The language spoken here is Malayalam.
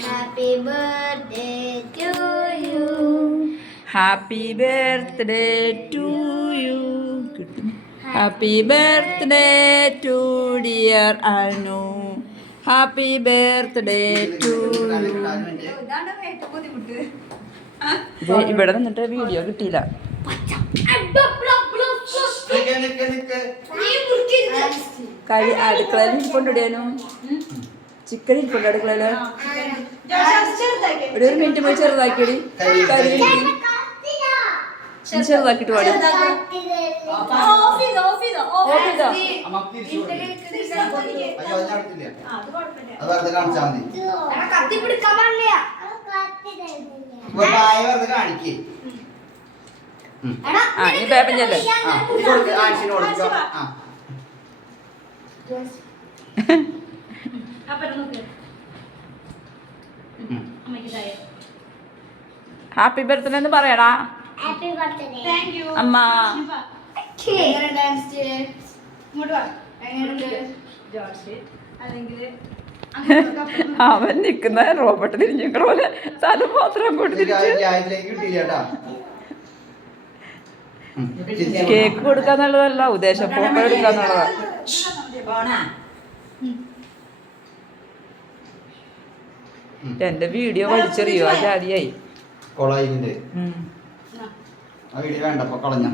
Happy birthday to you. Happy birthday to you. Happy birthday to dear Anu. Happy birthday to you. ഇവിടെ നിന്നിട്ട് വീഡിയോ കിട്ടിയില്ല. കരി അടുക്കളയിൽ ഇരിക്കൊണ്ടിടാനും ചിക്കൻ ഇരിക്കൊണ്ട് അടുക്കളയില്. ഒരു മിനിറ്റ് പോയി ചെറുതാക്കിയടി. കരി ചെറുതാക്കിട്ട് പാടി. നീ പേപ്പഞ്ചല്ലേ ഹാപ്പി ബർത്ത്ഡേ എന്ന് പറയടാ അമ്മ. അവൻ നിക്കുന്ന റോബോട്ട് തിരിഞ്ഞിക്കണ പോലെ തല മാത്രം അങ്ങോട്ട് തിരിച്ച്. കേക്ക് കൊടുക്കാന്നുള്ളതല്ല ഉദ്ദേശം, ഫോട്ടോ എടുക്കാന്നുള്ളതാ. എന്റെ വീഡിയോ വലിച്ചെറിയോ ആ ജാതിയായി. വീഡിയോ വേണ്ടപ്പോ കളഞ്ഞ